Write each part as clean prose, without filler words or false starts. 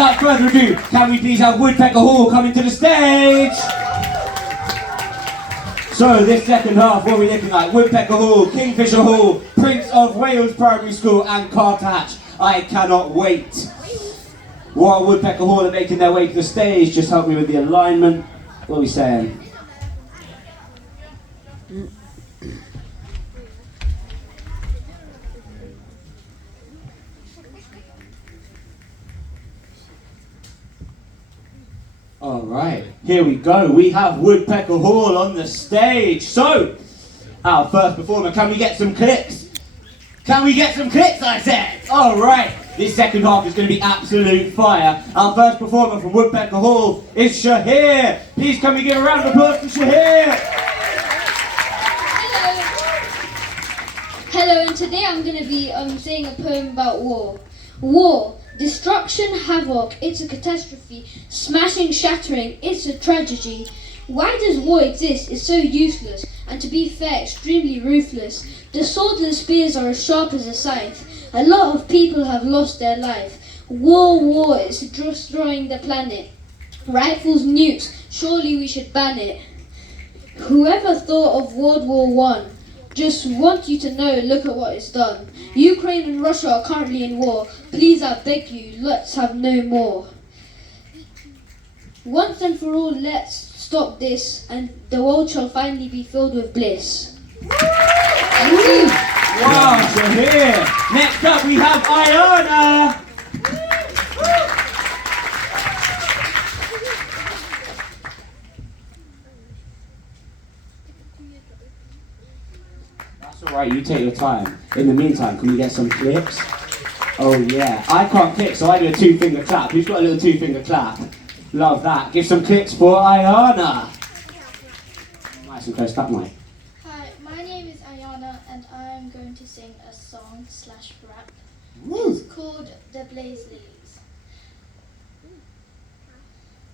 without further ado, can we please have Woodpecker Hall coming to the stage? So this second half, what are we looking like? Woodpecker Hall, Kingfisher Hall, Prince of Wales Primary School and Carter Hatch. I cannot wait. While Woodpecker Hall are making their way to the stage, just help me with the alignment. What are we saying? Alright, here we go. We have Woodpecker Hall on the stage. So, our first performer, can we get some clicks? Can we get some clicks, I said? Alright, this second half is going to be absolute fire. Our first performer from Woodpecker Hall is Shahir. Please can we give a round of applause to Shahir? Hello, and today I'm going to be saying a poem about war. War. Destruction, havoc, it's a catastrophe. Smashing, shattering, it's a tragedy. Why does war exist? It's so useless, and to be fair, extremely ruthless. The swords and spears are as sharp as a scythe. A lot of people have lost their life. War, it's destroying the planet. Rifles, nukes, surely we should ban it. Whoever thought of World War One? Just want you to know, look at what it's done. Ukraine and Russia are currently in war. Please, I beg you, let's have no more. Once and for all, let's stop this, and the world shall finally be filled with bliss. Wow, Shahir. Next up we have Ayana. Alright, you take your time. In the meantime, can we get some clips? Oh yeah, I can't click, so I do a two-finger clap. Who's got a little two-finger clap? Love that. Give some clicks for Ayana. Nice and close that mic. Hi, my name is Ayana and I'm going to sing a song / rap. Woo. It's called The Blaze Leaves.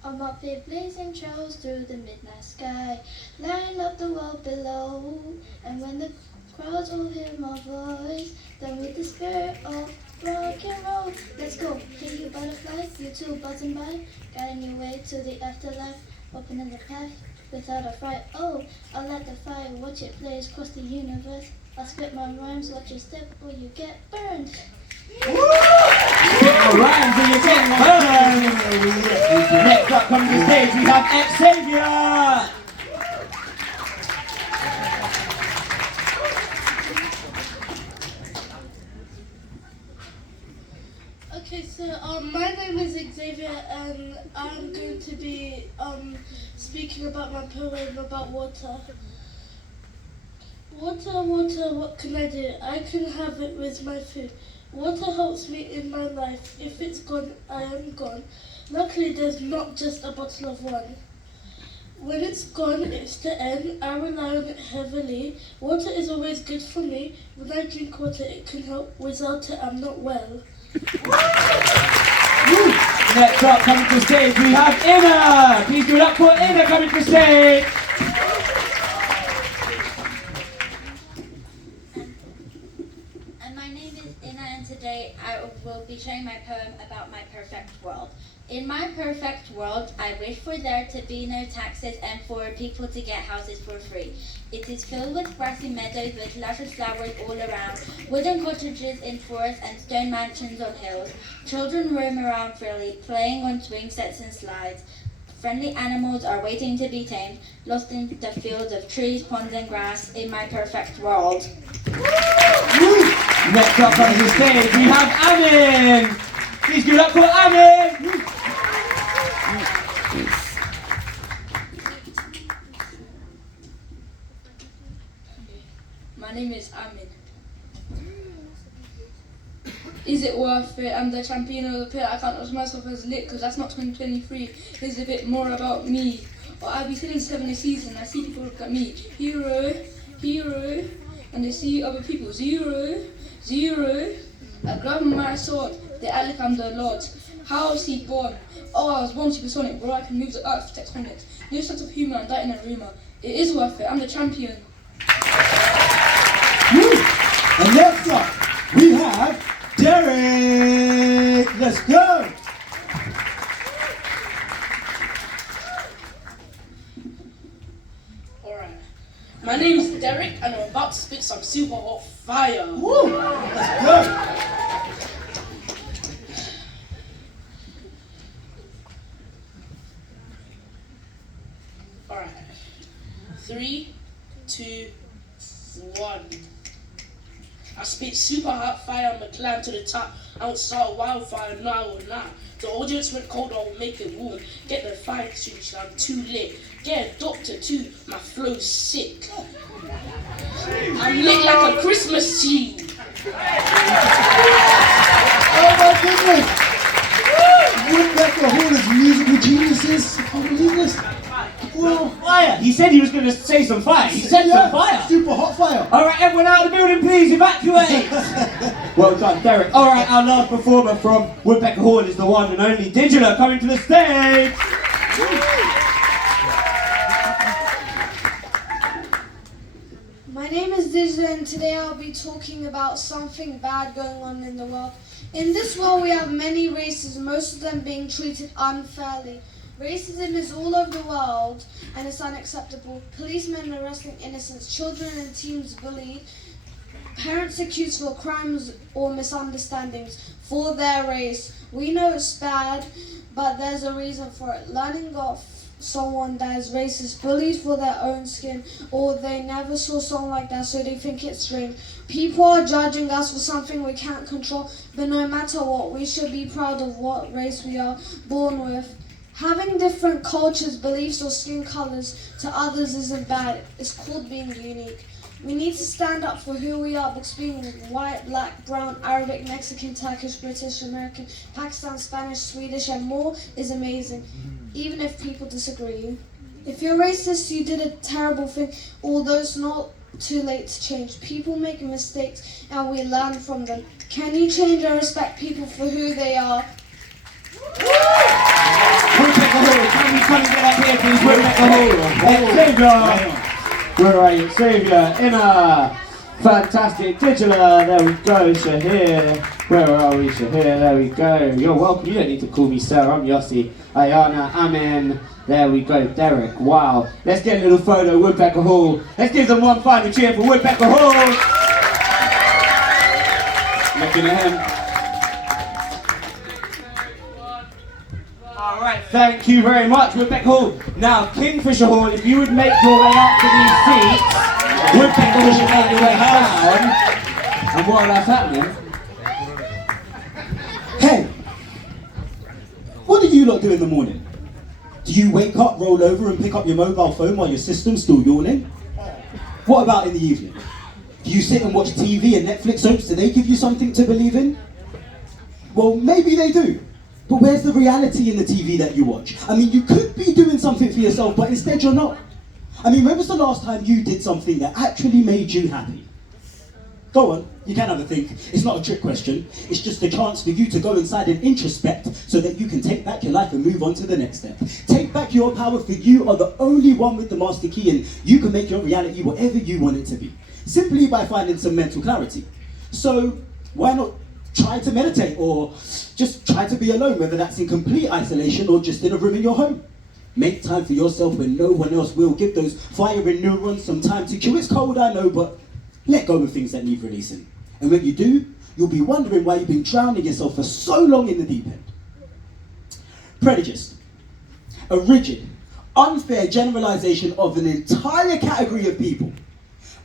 I'm up here blazing trails through the midnight sky, lighting up the world below, and when the crowds all hear my voice, then with the spirit of rock and roll, let's go. Hear you butterflies, you two buzzing by, guiding your way to the afterlife, opening the path without a fright. Oh, I'll light the fire, watch it blaze across the universe. I'll spit my rhymes, watch your step or you get burned. Spit your rhymes and you get burned. Next up coming to the stage we have Xavier. Okay, so my name is Xavier and I'm going to be speaking about my poem about water. Water, water, what can I do? I can have it with my food. Water helps me in my life. If it's gone, I am gone. Luckily, there's not just a bottle of wine. When it's gone, it's the end. I rely on it heavily. Water is always good for me. When I drink water, it can help. Without it, I'm not well. Next up coming to the stage we have Inna. Please give it up for Inna coming to the stage. And my name is Inna and today I will be sharing my poem about my perfect world. In my perfect world, I wish for there to be no taxes and for people to get houses for free. It is filled with grassy meadows with luscious flowers all around, wooden cottages in forests and stone mansions on hills. Children roam around freely, playing on swing sets and slides. Friendly animals are waiting to be tamed, lost in the fields of trees, ponds and grass in my perfect world. Next up on the stage we have Amin. Please give it up for Amin. My name is Amin. Is it worth it? I'm the champion of the pit. I can't watch myself as lit because that's not 2023. It's a bit more about me. Or I'll be sitting 7 a season. I see people look at me. Hero, hero. And they see other people. Zero, zero. I grab my sword. They act like I'm the Lord. How was he born? Oh, I was born supersonic. Bro, I can move the earth for tectonics. No sense of humour and that in a rumour. It is worth it. I'm the champion. And next up, we have Derek. Let's go. My name is Derek, and I'm about to spit some super hot fire. Woo! Let's go! Alright. 3, 2, 1. I spit super hot fire and climb to the top. I will start a wildfire, no I will not. The audience went cold, I will make it warm. Get the fire extinguisher, I'm too lit. Get a doctor too, my flow's sick. I'm lit like a Christmas tree. Oh my goodness! Woodpecker Hall is musical geniuses. I believe this. Well, Fire! He said he was going to say some fire. He said some fire. Super hot fire. All right, everyone out of the building, please evacuate. Well done, Derek. All right, our last performer from Woodpecker Hall is the one and only Digila coming to the stage. My name is Digila, and today I'll be talking about something bad going on in the world. In this world we have many races, most of them being treated unfairly. Racism is all over the world and it's unacceptable. Policemen arresting innocents, children and teens bullied, parents accused for crimes or misunderstandings for their race. We know it's bad, but there's a reason for it. Learning off someone that is racist, bullied for their own skin, or they never saw someone like that so they think it's strange. People are judging us for something we can't control, but no matter what, we should be proud of what race we are born with. Having different cultures, beliefs or skin colors to others isn't bad, it's called being unique. We need to stand up for who we are, because being white, black, brown, Arabic, Mexican, Turkish, British, American, Pakistan, Spanish, Swedish and more is amazing, even if people disagree. If you're racist, you did a terrible thing, although it's not too late to change. People make mistakes and we learn from them. Can you change and respect people for who they are? Woodpecker Hall, can you come and get up here, please? Woodpecker Hall. Xavier. Where are you? Xavier, Inna. Fantastic. Digila, there we go. Shahir. Where are we? Shahir, there we go. You're welcome. You don't need to call me sir. I'm Yossi. Ayana, Amen. There we go. Derek, wow. Let's get a little photo, Woodpecker Hall. Let's give them one final cheer for Woodpecker Hall. Looking at him. Alright, thank you very much, Woodpecker Hall. Now, Kingfisher Hall, if you would make your way up to these seats, Woodpecker Hall should make your way down. And while that's happening, Hey, what do you lot do in the morning? Do you wake up, roll over and pick up your mobile phone while your system's still yawning? What about in the evening? Do you sit and watch TV and Netflix soaps? Do they give you something to believe in? Well, maybe they do. But where's the reality in the TV that you watch? I mean, you could be doing something for yourself, but instead you're not. I mean, when was the last time you did something that actually made you happy? Go on, you can have a think. It's not a trick question. It's just a chance for you to go inside and introspect so that you can take back your life and move on to the next step. Take back your power, for you are the only one with the master key, and you can make your reality whatever you want it to be, simply by finding some mental clarity. So why not try to meditate, or just try to be alone, whether that's in complete isolation or just in a room in your home. Make time for yourself when no one else will. Give those firing neurons some time to chew. It's cold, I know, but let go of things that need releasing. And when you do, you'll be wondering why you've been drowning yourself for so long in the deep end. Prejudice. A rigid, unfair generalization of an entire category of people.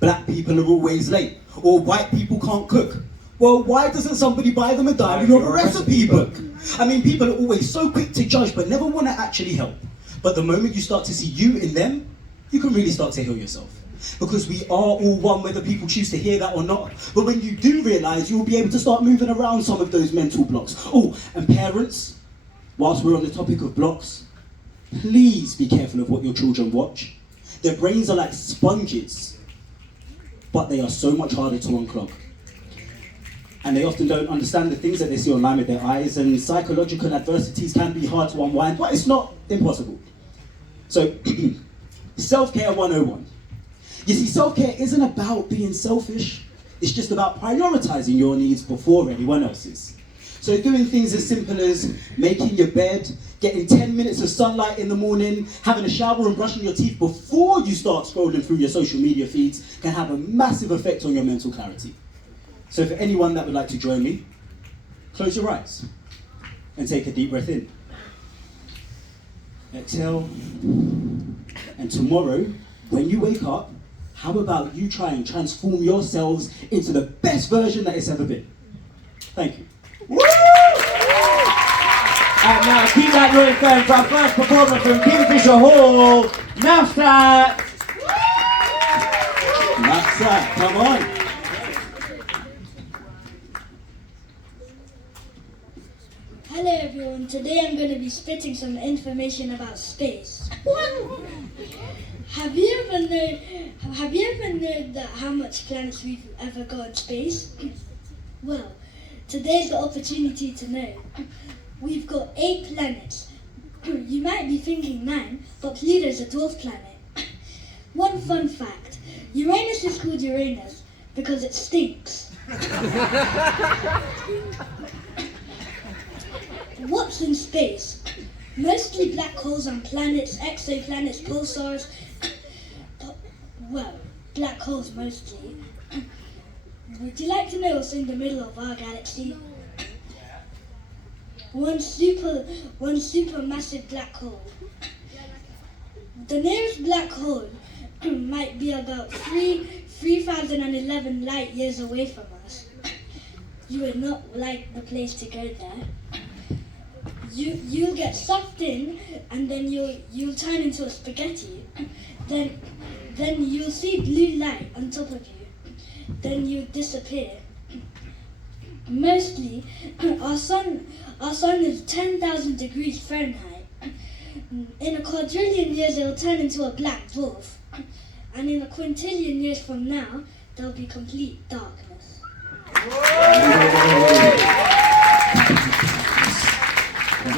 Black people are always late, or white people can't cook. Well, why doesn't somebody buy them a diary or a recipe book? I mean, people are always so quick to judge but never want to actually help. But the moment you start to see you in them, you can really start to heal yourself. Because we are all one, whether people choose to hear that or not. But when you do realise, you'll be able to start moving around some of those mental blocks. Oh, and parents, whilst we're on the topic of blocks, please be careful of what your children watch. Their brains are like sponges, but they are so much harder to unclog. And they often don't understand the things that they see online with their eyes, and psychological adversities can be hard to unwind, but it's not impossible. So, self-care 101. You see, self-care isn't about being selfish, it's just about prioritizing your needs before anyone else's. So doing things as simple as making your bed, getting 10 minutes of sunlight in the morning, having a shower and brushing your teeth before you start scrolling through your social media feeds can have a massive effect on your mental clarity. So for anyone that would like to join me, close your eyes and take a deep breath in. Exhale. And tomorrow, when you wake up, how about you try and transform yourselves into the best version that it's ever been? Thank you. Woo! And now keep that noise going for our first performer from Kingfisher Hall, Nafsat. Nafsat, come on. Hello everyone, today I'm going to be spitting some information about space. Have you ever known that how much planets we've ever got in space? Well, today's the opportunity to know. We've got 8 planets. You might be thinking 9, but Pluto's a dwarf planet. One fun fact, Uranus is called Uranus because it stinks. What's in space? Mostly black holes and planets, exoplanets, pulsars. Well, black holes mostly. Would you like to know what's in the middle of our galaxy? One super massive black hole. The nearest black hole might be about 3,011 light years away from us. You would not like the place to go there. You'll get sucked in, and then you'll turn into a spaghetti. Then you'll see blue light on top of you. Then you'll disappear. Mostly, our sun is 10,000 degrees Fahrenheit. In a quadrillion years, it'll turn into a black dwarf, and in a quintillion years from now, there'll be complete darkness.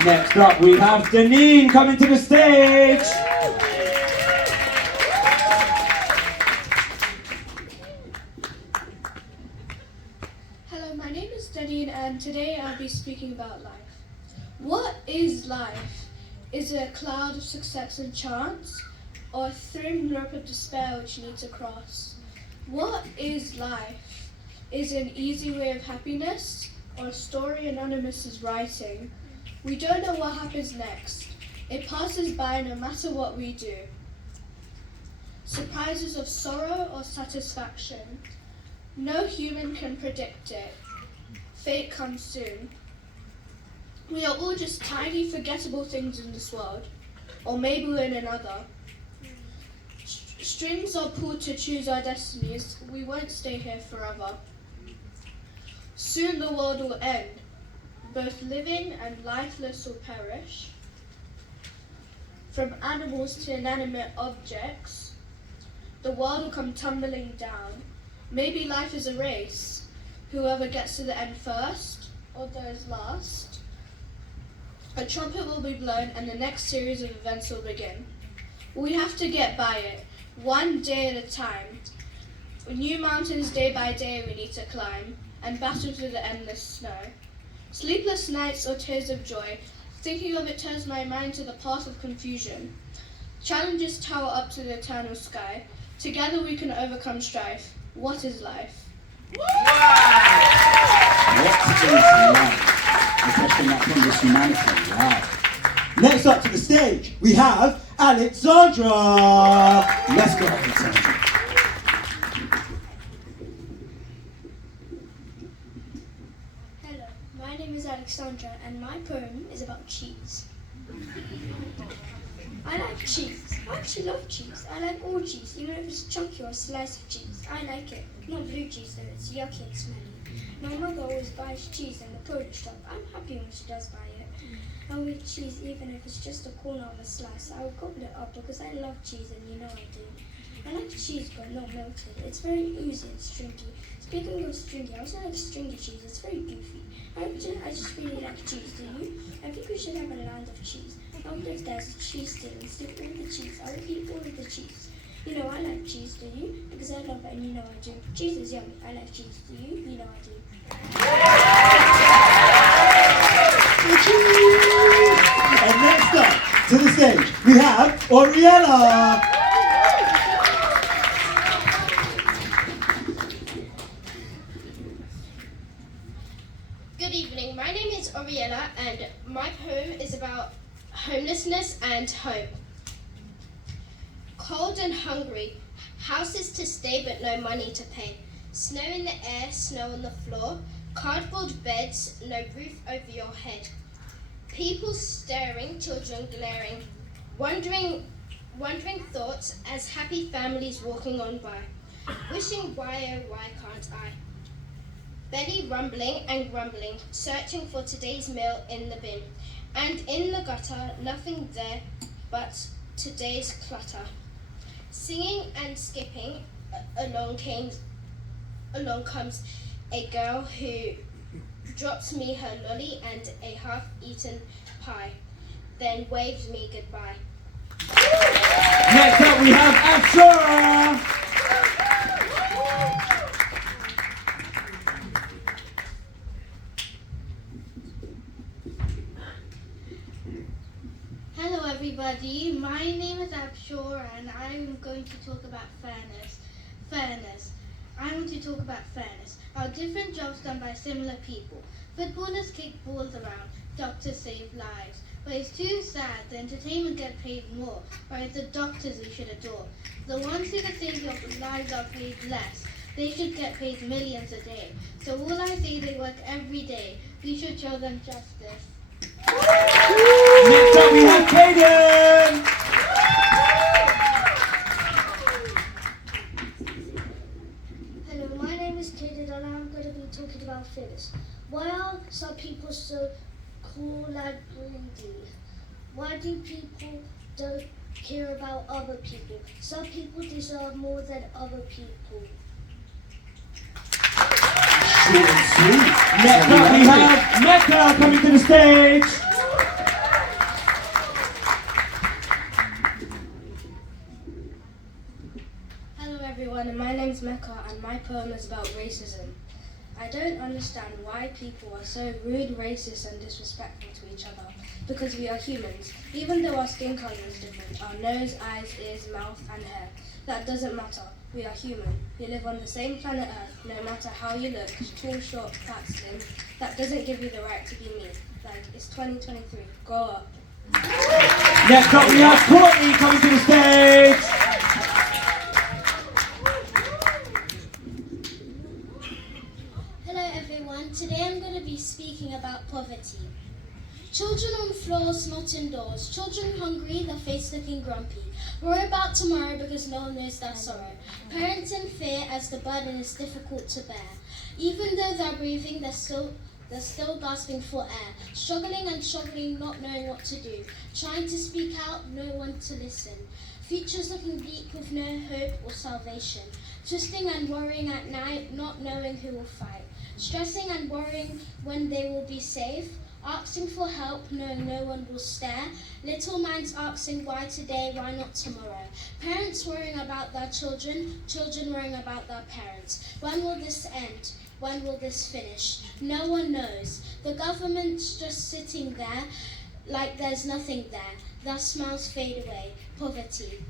Next up, we have Deneen coming to the stage. Hello, my name is Deneen, and today I'll be speaking about life. What is life? Is it a cloud of success and chance, or a thin rope of despair which you need to cross? What is life? Is it an easy way of happiness, or a story Anonymous is writing? We don't know what happens next. It passes by no matter what we do. Surprises of sorrow or satisfaction. No human can predict it. Fate comes soon. We are all just tiny, forgettable things in this world, or maybe we're in another. Strings are pulled to choose our destinies. We won't stay here forever. Soon the world will end. Both living and lifeless will perish. From animals to inanimate objects, the world will come tumbling down. Maybe life is a race. Whoever gets to the end first, or those last. A trumpet will be blown and the next series of events will begin. We have to get by it, one day at a time. New mountains day by day we need to climb, and battle through the endless snow. Sleepless nights or tears of joy, thinking of it turns my mind to the path of confusion. Challenges tower up to the eternal sky. Together we can overcome strife. What is life? What is life? A question that from humanity. Wow. Next up to the stage, we have Alexandra. Let's go, Alexandra. Hello, my name is Alexandra and my poem is about cheese. I like cheese. I actually love cheese. I like all cheese, even if it's chunky or a slice of cheese. I like it. Not blue cheese though, it's yucky and smelly. My mother always buys cheese in the Polish shop. I'm happy when she does buy it. I'll eat cheese even if it's just a corner of a slice. I will gobble it up because I love cheese and you know I do. I like cheese but not melted. It's very oozy and stringy. Speaking of stringy, I also like stringy cheese. It's very goofy. I just really like cheese, do you? I think we should have a land of cheese. I would if there's a cheese still and steal all the cheese. I would eat all of the cheese. You know I like cheese, do you? Because I love it and you know I do. Cheese is yummy. I like cheese, do you? You know I do. And next stage, we have Oriella. Good evening, my name is Oriella and my poem is about homelessness and hope. Cold and hungry, houses to stay but no money to pay. Snow in the air, snow on the floor, cardboard beds, no roof over your head. People staring, children glaring, wondering thoughts as happy families walking on by, wishing why oh why can't I? Belly rumbling and grumbling, searching for today's meal in the bin, and in the gutter nothing there but today's clutter. Singing and skipping, along comes a girl who drops me her lolly and a half-eaten pie, then waves me goodbye. Next up we have Ashura. Hello everybody, my name is Abshore and I'm going to talk about fairness. I want to talk about fairness. Our different jobs done by similar people. Footballers kick balls around, doctors save lives. But it's too sad, the entertainment get paid more, whereas the doctors we should adore. The ones who can save your lives are paid less. They should get paid millions a day. So all I say, they work every day. We should show them justice. Next up we have Caden. Hello, my name is Kaden and I'm going to be talking about fairness. Why are some people so cruel and greedy? Why do people don't care about other people? Some people deserve more than other people. Short and sweet. Next up we have Mecca coming to the stage. Hello everyone, and my name's Mecca and my poem is about racism. I don't understand why people are so rude, racist and disrespectful to each other. Because we are humans. Even though our skin colour is different, our nose, eyes, ears, mouth and hair, that doesn't matter. We are human. We live on the same planet Earth, no matter how you look, tall, short, fat, slim. That doesn't give you the right to be me. Like, it's 2023. Grow up. Next up we have Courtney coming to the stage. Hello everyone, today I'm going to be speaking about poverty. Children on floors, not indoors. Children hungry, their face looking grumpy. Worry about tomorrow because no one knows their sorrow. Parents in fear as the burden is difficult to bear. Even though they're breathing, they're still gasping for air. Struggling and struggling, not knowing what to do. Trying to speak out, no one to listen. Futures looking bleak with no hope or salvation. Twisting and worrying at night, not knowing who will fight. Stressing and worrying when they will be safe. Asking for help, knowing no one will stare. Little minds asking why today, why not tomorrow. Parents worrying about their children, children worrying about their parents. When will this end? When will this finish? No one knows. The government's just sitting there like there's nothing there. Their smiles fade away. Poverty.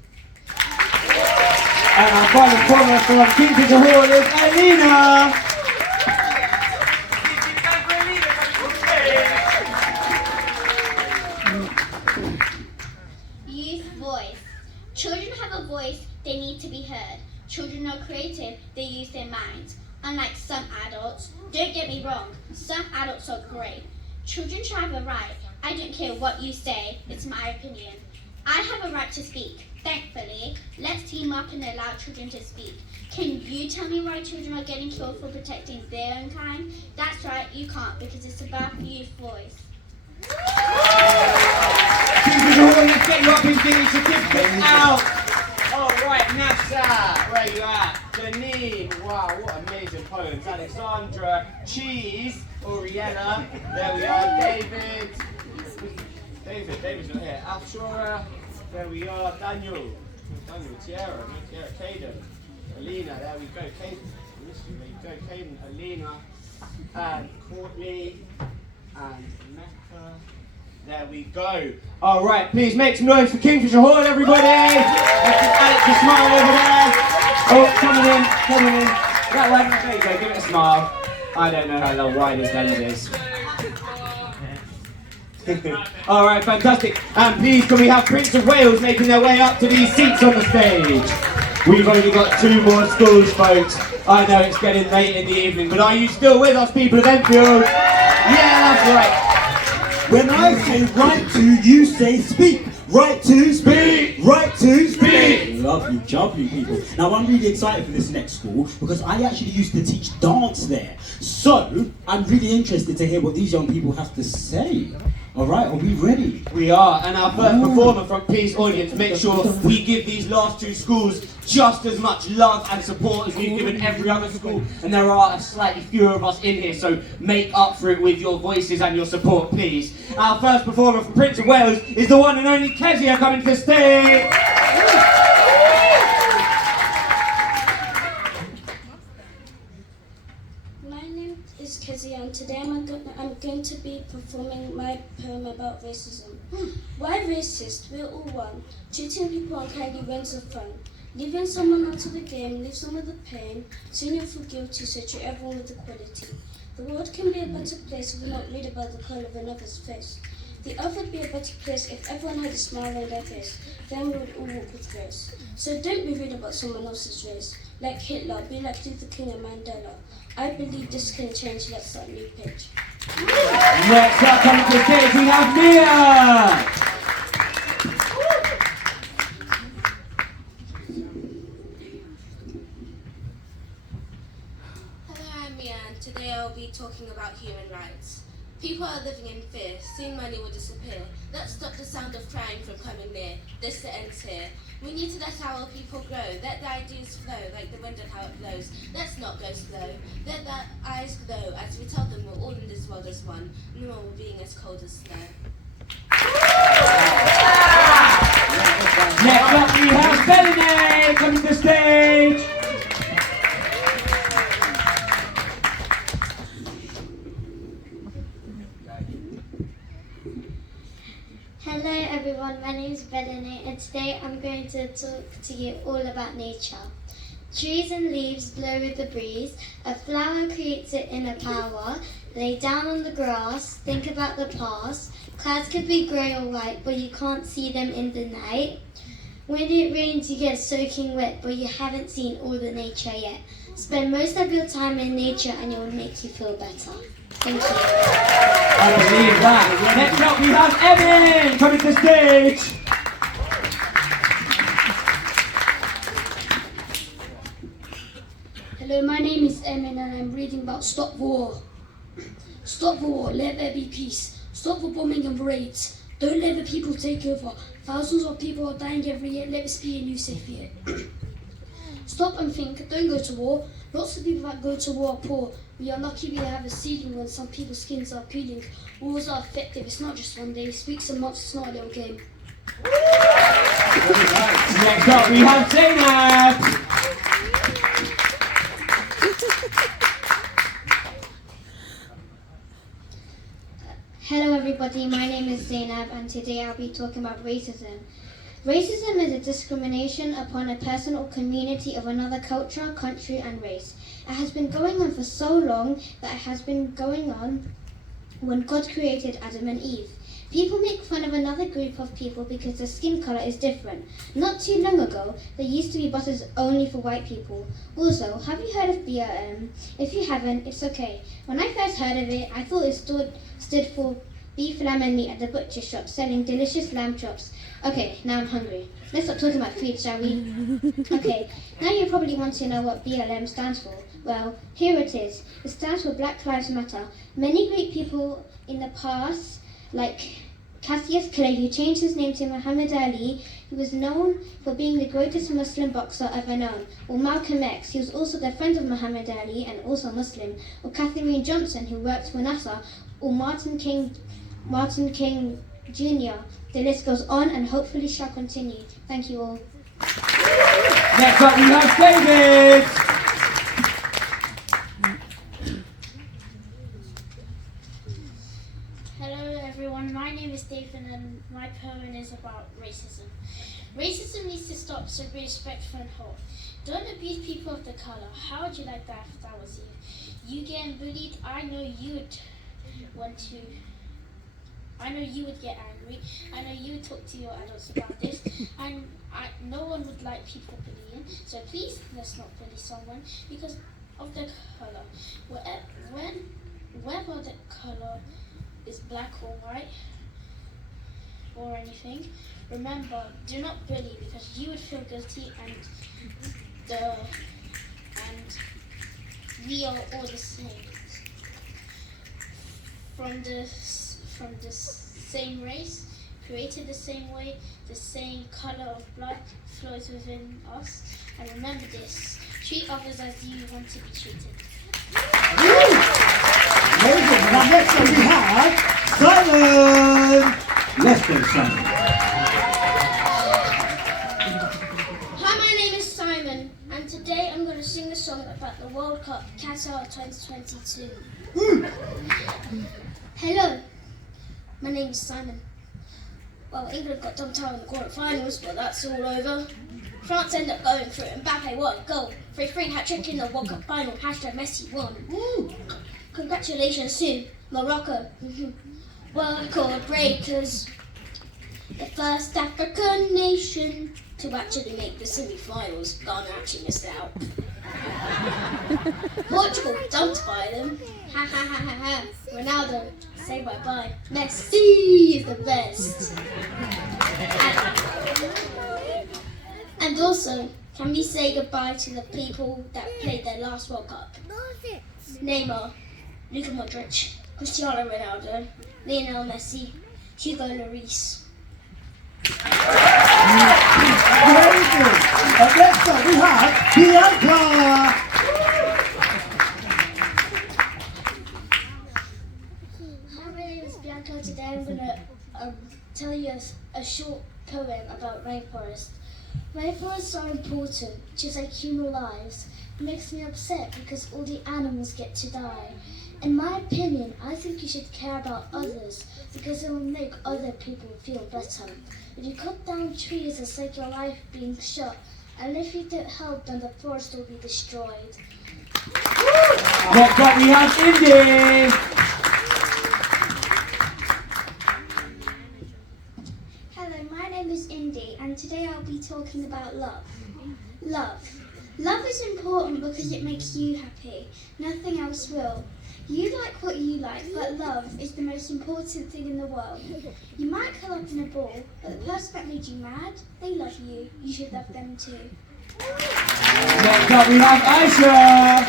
And our final performer from Kingfisher Hall is Alina. Youth voice. Children have a voice, they need to be heard. Children are creative, they use their minds. Unlike some adults, don't get me wrong, some adults are great. Children should have a right. I don't care what you say, it's my opinion. I have a right to speak, thankfully. Let's team up and allow children to speak. Can you tell me why children are getting killed for protecting their own kind? That's right, you can't, because it's about youth voice. Let's get you up and give your certificates out. All right, Nasa, where you at? Janine, wow, what amazing poems. Alexandra, Cheese, Oriella, there we are. David's not here. Afshora, there we are. Daniel, Tiara, Caden, Alina, there we go. Caden, there you go. Caden, Alina, and Courtney, and Mecca. There we go. All right, please make some noise for Kingfisher Hall, everybody. Alex, a smile over there. Oh, coming in. That one, there you go, give it a smile. I don't know how wide his lens is. All right, fantastic. And please, can we have Prince of Wales making their way up to these seats on the stage? We've only got 2 more schools, folks. I know it's getting late in the evening, but are you still with us, people of Enfield? Yeah, that's right. When I say write to, you say speak. Write to speak. Write to speak. Lovely people. Now I'm really excited for this next school because I actually used to teach dance there. So I'm really interested to hear what these young people have to say. All right, are we ready? We are, and our first performer from Peace Audience, make sure we give these last 2 schools just as much love and support as we've given every other school, and there are slightly fewer of us in here, so make up for it with your voices and your support, please. Our first performer from Prince of Wales is the one and only Kezia coming to the stage. Is Kezia, and today I'm going to be performing my poem about racism. Why racist? We're all one. Treating people unkindly runs of fun. Leaving someone out of the game leaves them with the pain. Soon you'll feel guilty, so treat everyone with equality. The world can be a better place if we not read about the colour of another's face. The earth would be a better place if everyone had a smile on their face. Then we would all walk with grace. So don't be rude about someone else's race. Like Hitler, be like Luther King and Mandela. I believe this can change. Let's start a new page. Next up on the stage we have Mia. Hello, I'm Mia, and today I'll be talking about human rights. People are living in fear, soon money will disappear. Let's stop the sound of crying from coming near. This ends here. We need to let our people grow. Let the ideas flow like the wind and how it blows. Let's not go slow. Let their eyes glow as we tell them we're all in this world as one. No one will being as cold as snow. Next up we have Melanie coming to the stage. Hello everyone, my name is Melanie and today I'm going to talk to you all about nature. Trees and leaves blow with the breeze, a flower creates its inner power, lay down on the grass, think about the past, clouds could be grey or white but you can't see them in the night. When it rains you get soaking wet but you haven't seen all the nature yet. Spend most of your time in nature and it will make you feel better. Thank you. I believe that. Next up we have Evan coming to the stage. Hello, my name is Emin and I'm reading about Stop War. Stop the war, let there be peace. Stop the bombing and raids. Don't let the people take over. Thousands of people are dying every year, let this be a new safe year. Stop and think, don't go to war. Lots of people that go to war are poor. We are lucky we have a ceiling when some people's skins are peeling. Wars are effective, it's not just one day. Weeks and months, it's not a little game. Next up we have Zainab. Hello everybody, my name is Zainab and today I'll be talking about racism. Racism is a discrimination upon a person or community of another culture, country and race. It has been going on for so long that it has been going on when God created Adam and Eve. People make fun of another group of people because their skin colour is different. Not too long ago, there used to be buses only for white people. Also, have you heard of BLM? If you haven't, it's okay. When I first heard of it, I thought it stood for beef, lamb and meat at the butcher shop, selling delicious lamb chops. Okay, now I'm hungry. Let's stop talking about food, shall we? Okay, now you probably want to know what BLM stands for. Well, here it is. It stands for Black Lives Matter. Many great people in the past, like Cassius Clay, who changed his name to Muhammad Ali, who was known for being the greatest Muslim boxer ever known, or Malcolm X, who was also the friend of Muhammad Ali and also Muslim, or Katherine Johnson, who worked for NASA, or Martin King Jr. The list goes on and hopefully shall continue. Thank you all. Next up we have David. Hello everyone, my name is Stephen and my poem is about racism. Racism needs to stop, so be respectful and whole. Don't abuse people of the colour. How would you like that if that was you? You getting bullied, I know you would want to. I know you would get angry. I know you would talk to your adults about this. And no one would like people bullying. So please, let's not bully someone because of their colour. Whether the colour is black or white or anything, remember, do not bully because you would feel guilty and we are all the same. From the same race, created the same way, the same colour of blood flows within us. And remember this, treat others as you want to be treated. Amazing. Now next up we have Simon. Let's go, Simon. Hi, my name is Simon, and today I'm going to sing a song about the World Cup Qatar 2022. Hello, my name is Simon. Well, England got dumped out in the quarterfinals, but that's all over. France ended up going through. Mbappe won, goal, 3-3 hat-trick in the World Cup final. Hashtag Messi won. Congratulations to Morocco, world record breakers, the first African nation to actually make the semi-finals. Ghana actually missed out. Portugal dumped by them. Ha ha ha ha ha. Ronaldo, say bye-bye. Messi is the best. And also, can we say goodbye to the people that played their last World Cup? Neymar, Luka Modric, Cristiano Ronaldo, Lionel Messi, Hugo Lloris. Very good. Next up we have Bianca. Hi, my name is Bianca. Today I'm going to tell you a short poem about rainforest. Rainforests are important, just like human lives. It makes me upset because all the animals get to die. In my opinion, I think you should care about others because it will make other people feel better. If you cut down trees, it's like your life being shot. And if you don't help, then the forest will be destroyed. Next up we have Indy. Hello, my name is Indy, and today I'll be talking about love. Love. Love is important because it makes you happy. Nothing else will. You like what you like, but love is the most important thing in the world. You might curl up in a ball, but the person that made you mad, they love you. You should love them too. Next up we have Aisha.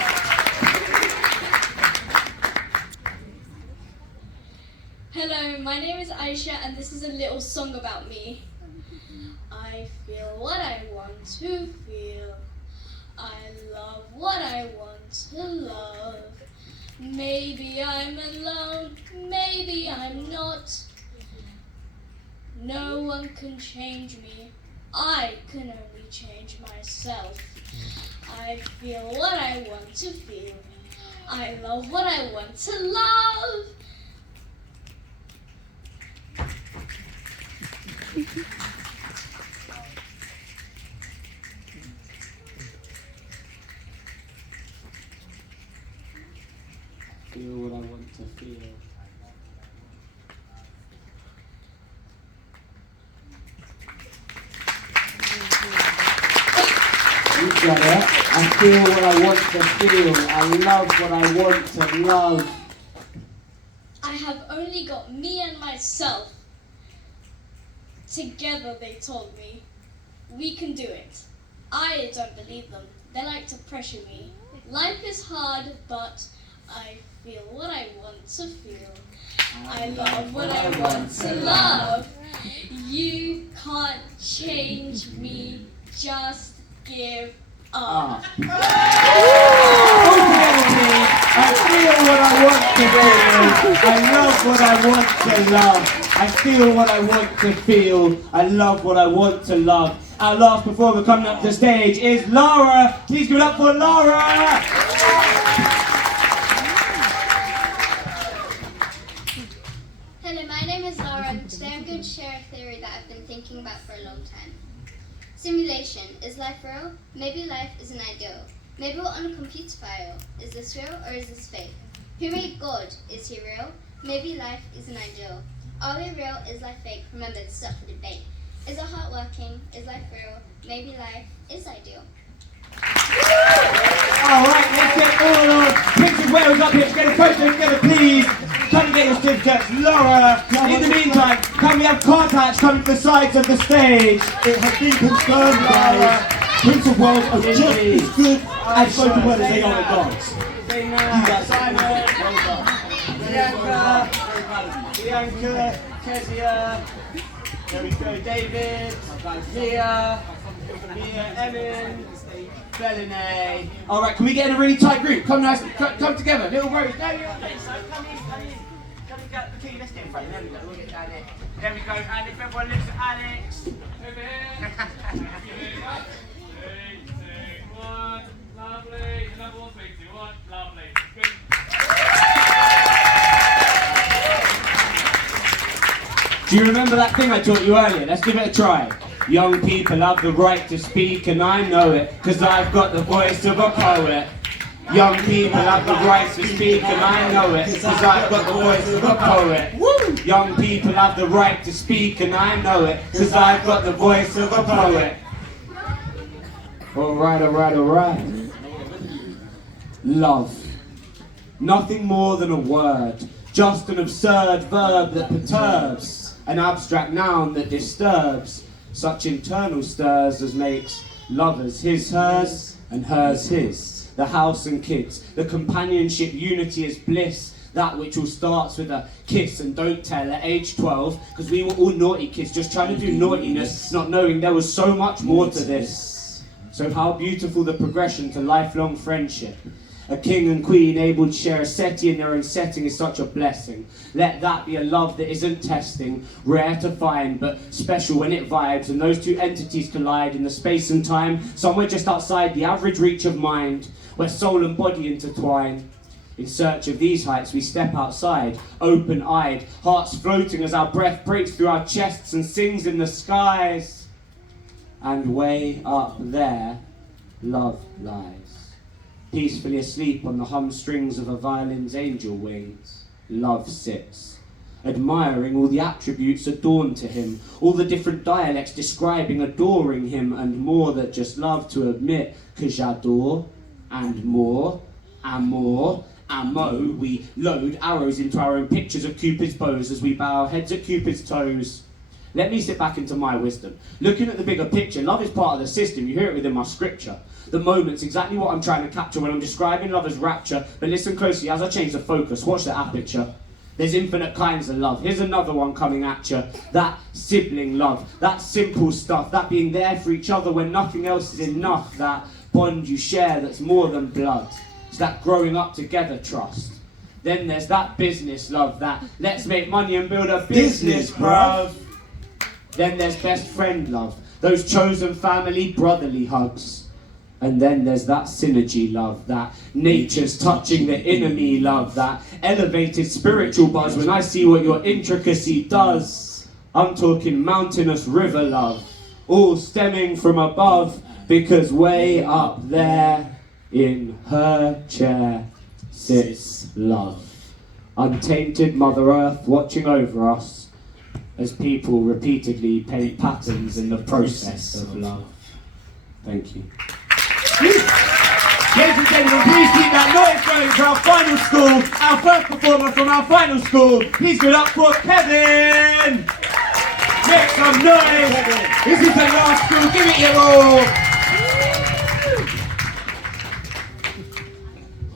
Hello, my name is Aisha and this is a little song about me. I feel what I want to feel. I love what I want to love. Maybe I'm alone, maybe I'm not. No one can change me. I can only change myself. I feel what I want to feel. I love what I want to love. Feel what I want to feel. You got it. I feel what I want to feel. I love what I want to love. I have only got me and myself. Together, they told me. We can do it. I don't believe them. They like to pressure me. Life is hard, but I feel what I want to feel. I love what I want to love. You can't change me. Just give up. I feel what I want to feel. I love what I want to love. I feel what I want to feel. I love what I want to love. Our last performer coming up to the stage is Laura. Please give it up for Laura. Hello, my name is Laura, and today I'm been thinking about for a long time. Simulation. Is life real? Maybe life is an ideal. Maybe we're on a computer file. Is this real or is this fake? Who made God? Is he real? Maybe life is an ideal. Are we real? Is life fake? Remember, this is up for debate. Is our heart working? Is life real? Maybe life is ideal. Alright, let's get all of Pictures Wales up here to get a photo together, please. Come and get your certificates. Laura, in the meantime, can we have contacts coming to the sides of the stage? It has been confirmed by Prince of Wales are just as good at spoken word as they are at dance. Simon, Bianca, Kezia, there we go, David, Mia, Emin, Bellene. Alright, can we get in a really tight group? Come together, little Rose. No, you're okay, so come in. Okay, let's get in front. There we go, we'll get down there. There we go, and if everyone looks at Alex. Over here. 3, 2, 1, lovely. Another one, 3, 2, 1, lovely. Good. Do you remember that thing I taught you earlier? Let's give it a try. Young people have the right to speak and I know it, cause I've got the voice of a poet. Young people have the right to speak and I know it, cause I've got the voice of a poet. Young people have the right to speak and I know it, cause I've got the voice of a poet. Alright. Love. Nothing more than a word, just an absurd verb that perturbs. An abstract noun that disturbs, such internal stirs as makes lovers his, hers, and hers his. The house and kids, the companionship, unity as bliss, that which all starts with a kiss and don't tell at age 12, because we were all naughty kids, just trying to do naughtiness, not knowing there was so much more to this. So how beautiful the progression to lifelong friendship. A king and queen able to share a settee in their own setting is such a blessing. Let that be a love that isn't testing, rare to find, but special when it vibes, and those two entities collide in the space and time, somewhere just outside the average reach of mind, where soul and body intertwine. In search of these heights we step outside, open-eyed, hearts floating as our breath breaks through our chests and sings in the skies. And way up there, love lies. Peacefully asleep on the hum strings of a violin's angel wings, love sits, admiring all the attributes adorned to him, all the different dialects describing, adoring him, and more that just love to admit, que j'adore, and more, amor, amo. We load arrows into our own pictures of Cupid's bows as we bow our heads at Cupid's toes. Let me sit back into my wisdom. Looking at the bigger picture, love is part of the system. You hear it within my scripture. The moment's exactly what I'm trying to capture when I'm describing love as rapture. But listen closely as I change the focus. Watch the aperture. There's infinite kinds of love. Here's another one coming at you. That sibling love. That simple stuff. That being there for each other when nothing else is enough. That bond you share that's more than blood. It's that growing up together trust. Then there's that business love. That let's make money and build a business, bruv. Then there's best friend love. Those chosen family brotherly hugs. And then there's that synergy love, that nature's touching the inner me love, that elevated spiritual buzz when I see what your intricacy does. I'm talking mountainous river love, all stemming from above, because way up there in her chair sits love. Untainted Mother Earth watching over us as people repeatedly paint patterns in the process of love. Thank you. Ladies and gentlemen, please keep that noise going for our final school, our first performer from our final school. Please give it up for Kevin! Make some noise! This is the last school, give it your all!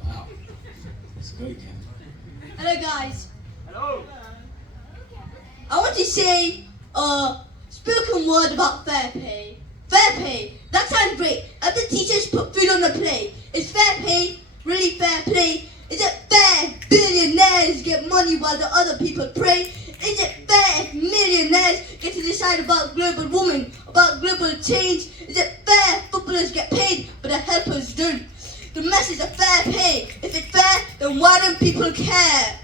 Wow. Let's go, Kevin. Hello guys. Hello. I want to say spoken word about fair pay. Fair pay, that sounds great. If the teachers put food on the plate, is fair pay really fair play? Is it fair billionaires get money while the other people pray? Is it fair if millionaires get to decide about global warming, about global change? Is it fair footballers get paid but the helpers don't? The message of fair pay. If it's fair, then why don't people care?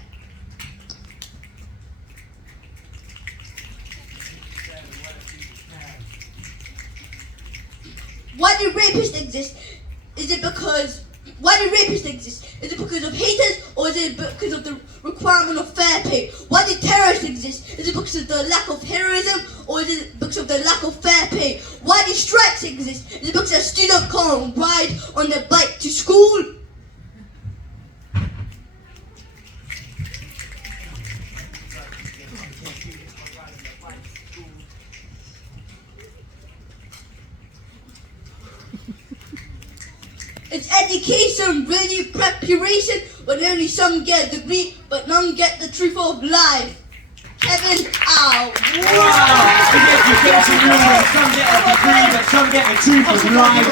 Why do rapists exist? Is it because Why do rapists exist? Is it because of haters, or is it because of the requirement of fair pay? Why do terrorists exist? Is it because of the lack of heroism, or is it because of the lack of fair pay? Why do strikes exist? Is it because a student can't ride on their bike to school? It's education, really preparation, but only some get a degree, but none get the truth of life. Kevin, ow. Wow! Education, really, some get a degree, but some get the truth of life.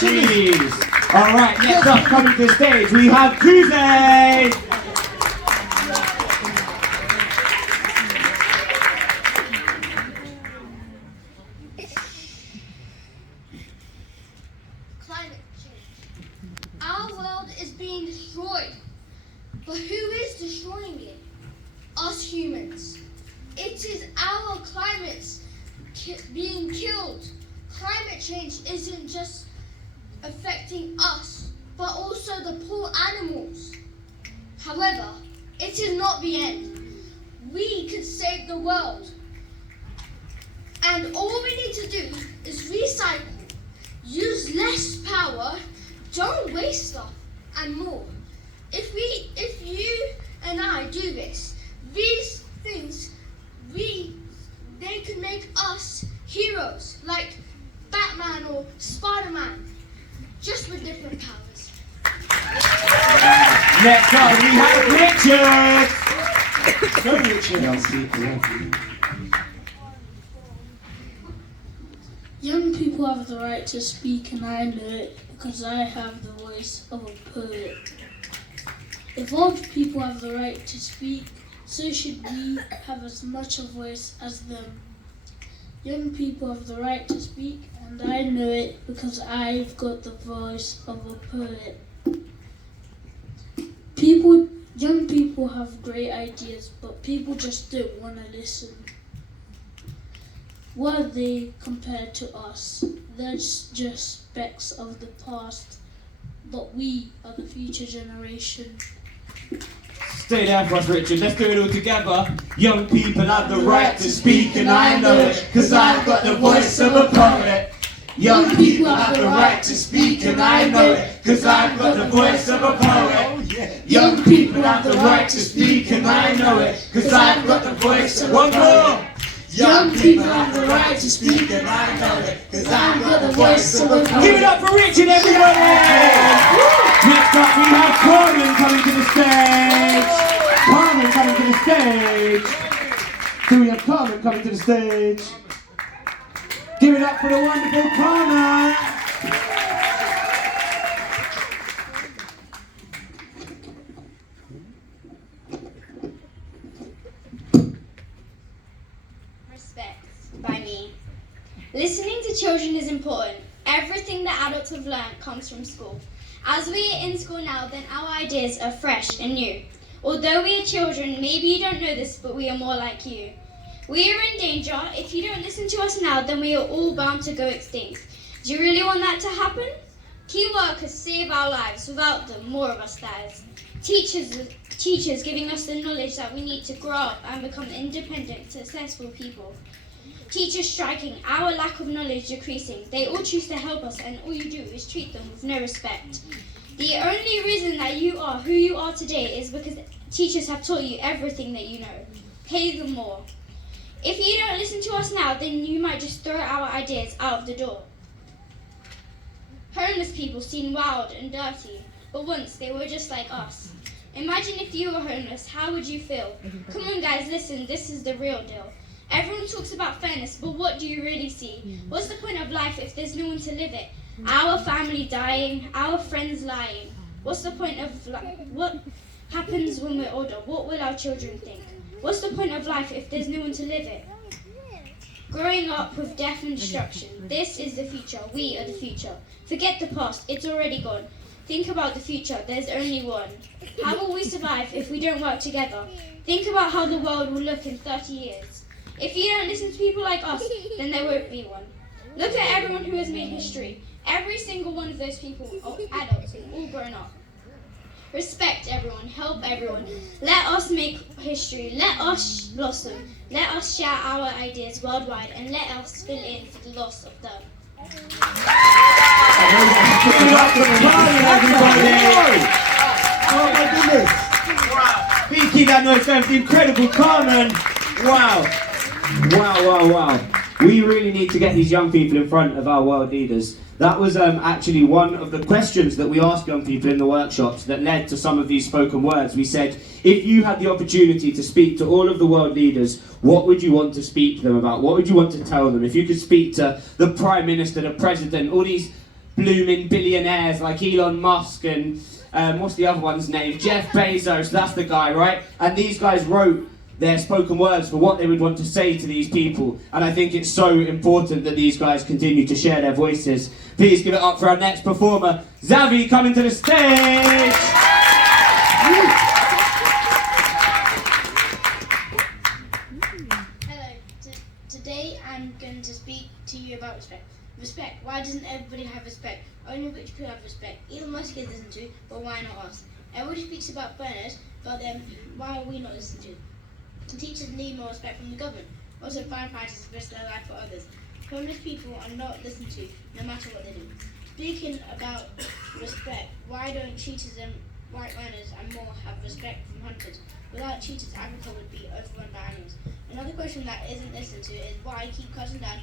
Jeez. Alright, next up, coming to the stage, we have Tuesday. But who is destroying it? Us humans. It is our climate being killed. Climate change isn't just affecting us, but also the poor animals. However, it is not the end. We could save the world. And all we need to do is recycle, use less power, don't waste stuff, and more. If you and I do this, these things, they could make us heroes, like Batman or Spider-Man, just with different powers. Next up, we have Richard. Go Richard. Young people have the right to speak, and I know it because I have the voice of a poet. If old people have the right to speak, so should we have as much a voice as them. Young people have the right to speak, and I know it because I've got the voice of a poet. Young people have great ideas, but people just don't want to listen. What are they compared to us? They're just specks of the past, but we are the future generation. Stay there for us, Richard. Let's do it all together. Young people have the right to speak, and I know it, cause I've got the voice of a poet. Young people have the right to speak, and I know it, cause I've got the voice of a poet. Young people have the right to speak, and I know it, cause I've got the voice of a poet. One more! Young people have the right to speak, and I know it, cause I've got the voice of a poet. Give it up for Richard, everybody! Next up, we have Carmen coming to the stage. Carmen coming to the stage. So we have Carmen coming to the stage. Give it up for the wonderful Carmen. Respect by me. Listening to children is important. Everything that adults have learned comes from school. As we are in school now, then our ideas are fresh and new. Although we are children, maybe you don't know this, but we are more like you. We are in danger. If you don't listen to us now, then we are all bound to go extinct. Do you really want that to happen? Key workers save our lives. Without them, more of us dies. Teachers giving us the knowledge that we need to grow up and become independent, successful people. Teachers striking, our lack of knowledge decreasing. They all choose to help us, and all you do is treat them with no respect. The only reason that you are who you are today is because teachers have taught you everything that you know. Pay them more. If you don't listen to us now, then you might just throw our ideas out of the door. Homeless people seem wild and dirty, but once they were just like us. Imagine if you were homeless, how would you feel? Come on guys, listen, this is the real deal. Everyone talks about fairness, but what do you really see? What's the point of life if there's no one to live it? Our family dying, our friends lying. What's the point of life? What happens when we're older? What will our children think? What's the point of life if there's no one to live it? Growing up with death and destruction. This is the future. We are the future. Forget the past. It's already gone. Think about the future. There's only one. How will we survive if we don't work together? Think about how the world will look in 30 years. If you don't listen to people like us, then there won't be one. Look at everyone who has made history. Every single one of those people are adults and all grown up. Respect everyone, help everyone. Let us make history, let us blossom, let us share our ideas worldwide, and let us fill in for the loss of them. Oh my goodness! Wow. Please keep that noise going for the incredible Carmen. Wow. Wow. We really need to get these young people in front of our world leaders. That was actually one of the questions that we asked young people in the workshops that led to some of these spoken words. We said, if you had the opportunity to speak to all of the world leaders, what would you want to speak to them about? What would you want to tell them? If you could speak to the Prime Minister, the President, all these blooming billionaires like Elon Musk and what's the other one's name? Jeff Bezos, that's the guy, right? And these guys wrote their spoken words for what they would want to say to these people. And I think it's so important that these guys continue to share their voices. Please give it up for our next performer, Xavi, coming to the stage! Hello, today I'm going to speak to you about respect. Respect, why doesn't everybody have respect? Only rich people have respect. Elon Musk is listened to, but why not us? Everybody speaks about fairness, but then why are we not listened to? Teachers need more respect from the government. Also, firefighters risk their life for others. Homeless people are not listened to, no matter what they do. Speaking about respect, why don't cheaters and right runners and more have respect from hunters? Without cheaters, Africa would be overrun by animals. Another question that isn't listened to is why keep cutting down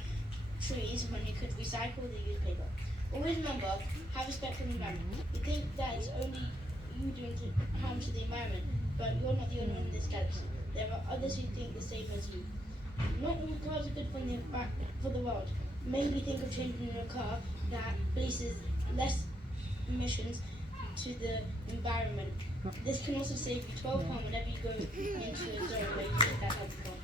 trees when you could recycle the used paper. Always remember, have respect for the environment. You think that it's only you doing harm to the environment, but you're not the only one in this galaxy. There are others who think the same as you. Not all cars are good for the world. Maybe think of changing your car that releases less emissions to the environment. This can also save you £12 whenever you go into a zone where you get that healthy car.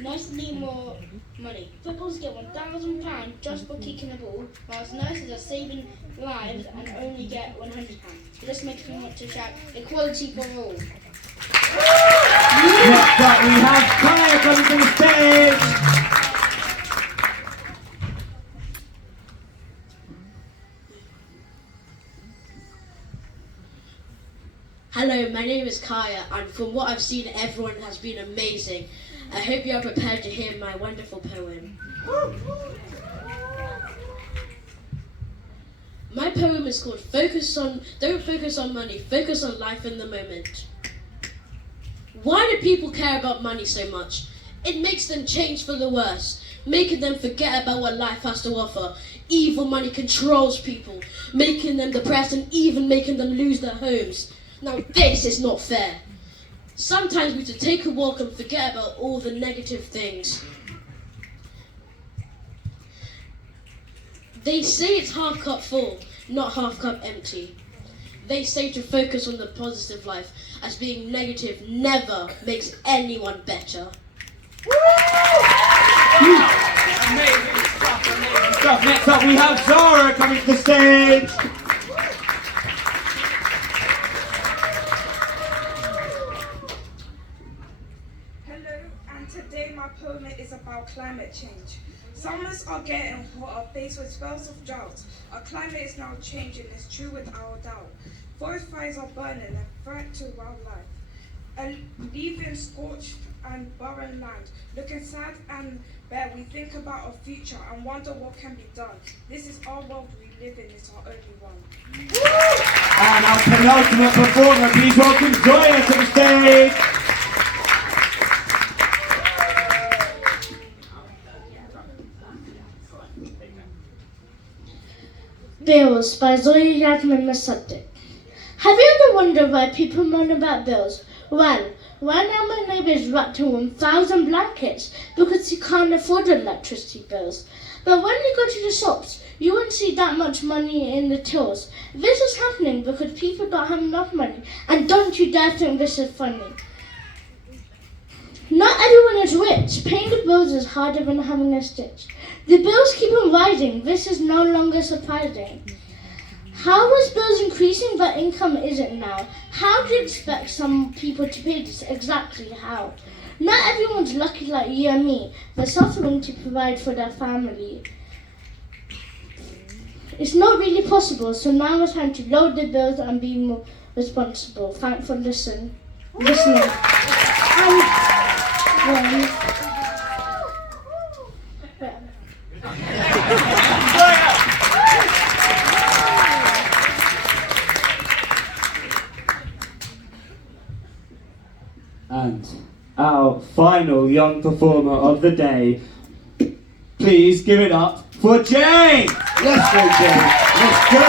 Nurses need more money. Footballers get £1,000 just for kicking a ball, whilst nurses are saving lives and only get £100. This makes me want to shout, equality for all. Next up we have Kaya coming to the stage. Hello, my name is Kaya, and from what I've seen, everyone has been amazing. I hope you are prepared to hear my wonderful poem. My poem is called Don't Focus on Money, Focus on Life in the Moment. Why do people care about money so much? It makes them change for the worse, making them forget about what life has to offer. Evil money controls people, making them depressed and even making them lose their homes. Now this is not fair. Sometimes we should take a walk and forget about all the negative things. They say it's half cup full, not half cup empty. They say to focus on the positive life, as being negative never makes anyone better. Amazing stuff. Next up we have Zara coming to the stage. Hello, and today my poem is about climate change. Summers are getting hotter, faced with spells of drought. Our climate is now changing, it's true without a doubt. Forest fires are burning, a threat to wildlife. Leaving scorched and barren land. Looking sad and bare, we think about our future and wonder what can be done. This is our world we live in, it's our only one. And our penultimate performer, please welcome Joya to the stage. Bills by Zoe Yasmin Masaddiq. Have you ever wondered why people moan about bills? Well, right now my neighbour is wrapped in 1,000 blankets because he can't afford electricity bills. But when you go to the shops, you won't see that much money in the tills. This is happening because people don't have enough money, and don't you dare think this is funny. Not everyone is rich. Paying the bills is harder than having a stitch. The bills keep on rising. This is no longer surprising. How was bills increasing but income isn't now? How do you expect some people to pay this? Exactly how? Not everyone's lucky like you and me, but suffering to provide for their family. It's not really possible, so now it's time to load the bills and be more responsible. Thanks for listening. And our final young performer of the day, please give it up for Jane! Let's go, Jane. Let's go.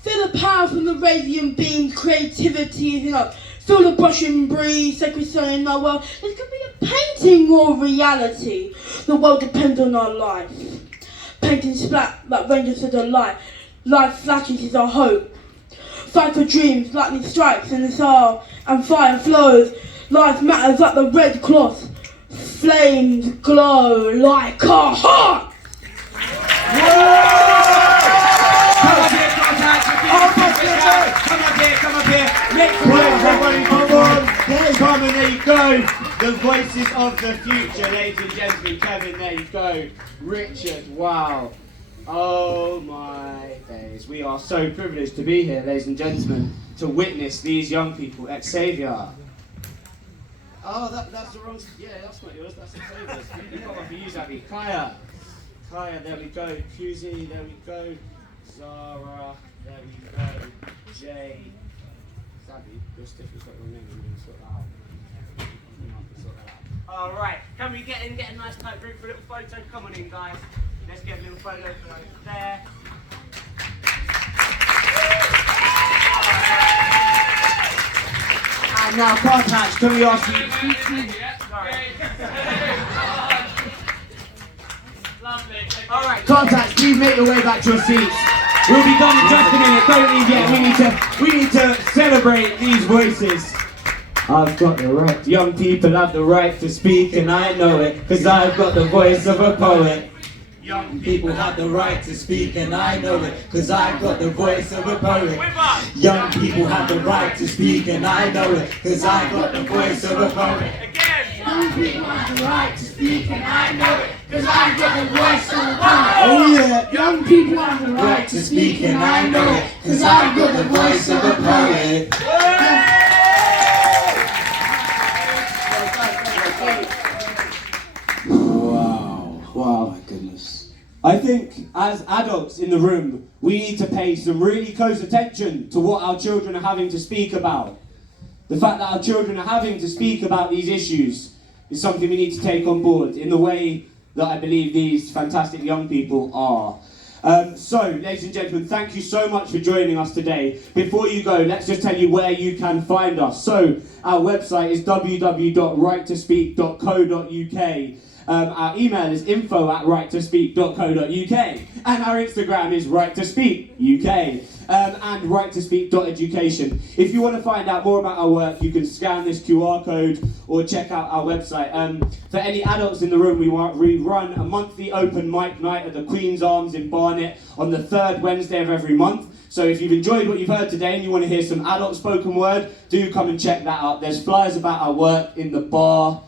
Feel the power from the radiant beam, creativity is enough. Feel the brushing breeze, like we say in our world. This could be a painting or reality. The world depends on our life. Painting splat like raindrops of the light. Life flashes is our hope. Fight for dreams, lightning strikes in the soul, and fire flows. Life matters like the red cloth. Flames glow like our heart. Come up here. Next place, everybody, come on. Come on, there you go. The voices of the future, ladies and gentlemen. Kevin, there you go. Richard, wow. Oh my days. We are so privileged to be here, ladies and gentlemen, to witness these young people at Xavier. Oh, that's the wrong. Yeah, that's not yours. That's Xavier's. You got one for you, Zabby. Kaya, there we go. Fuzi, there we go. Zara, there we go. Jay, Zabby, your stiffer's got your name. We're going to sort that out. All right, can we get a nice tight group for a little photo? Come on in, guys. Let's get a little photo for over there. And now, Contacts, can we ask you? Alright, Contacts, please make your way back to your seats. We'll be done in just a minute, don't leave yet. We need to celebrate these voices. I've got the right, young people have the right to speak, and I know it, cause I've got the voice of a poet. Young people have the right to speak, and I know it, cause I've got the voice of a poet. Young people have the right to speak, and I know it, cause I've got the voice of a poet. Young people have the right to speak, and I know it, cause I've got the voice of a poet. Oh yeah! Young people have the right to speak, and I know it, cause I've got the voice of a poet. Wow, my goodness. I think as adults in the room, we need to pay some really close attention to what our children are having to speak about. The fact that our children are having to speak about these issues is something we need to take on board in the way that I believe these fantastic young people are. So, ladies and gentlemen, thank you so much for joining us today. Before you go, let's just tell you where you can find us. So, our website is www.write2speak.co.uk. Our email is info@write2speak.co.uk, and our Instagram is Write2speak UK, and Write2speak.education. If you want to find out more about our work, you can scan this QR code or check out our website. For any adults in the room, we run a monthly open mic night at the Queen's Arms in Barnet on the 3rd Wednesday of every month. So if you've enjoyed what you've heard today and you want to hear some adult spoken word, do come and check that out. There's flyers about our work in the bar.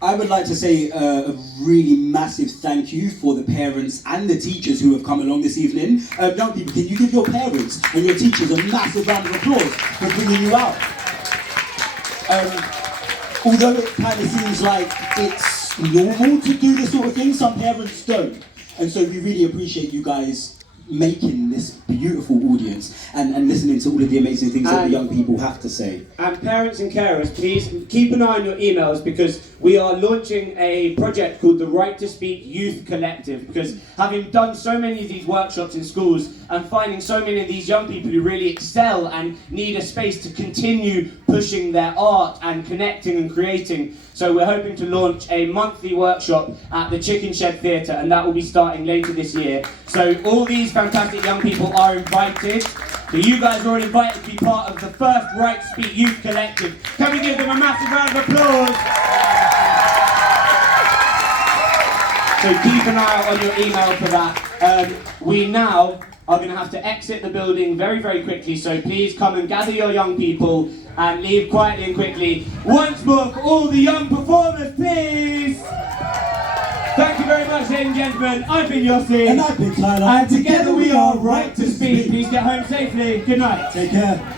I would like to say a really massive thank you for the parents and the teachers who have come along this evening. Young people, can you give your parents and your teachers a massive round of applause for bringing you out? Although it kind of seems like it's normal to do this sort of thing, some parents don't. And so we really appreciate you guys making this beautiful audience and listening to all of the amazing things that the young people have to say. And parents and carers, please keep an eye on your emails, because we are launching a project called the Write2speak Youth Collective, because having done so many of these workshops in schools and finding so many of these young people who really excel and need a space to continue pushing their art and connecting and creating. So we're hoping to launch a monthly workshop at the Chicken Shed Theatre, and that will be starting later this year. So all these fantastic young people are invited. So you guys are all invited to be part of the first Write2speak Youth Collective. Can we give them a massive round of applause? So keep an eye out on your email for that. We now are going to have to exit the building very, very quickly, so please come and gather your young people and leave quietly and quickly. Once more for all the young performers, please! Thank you very much, ladies and gentlemen. I've been Yossi. And I've been Tyler. And together we are Write2speak. Please get home safely. Good night. Take care.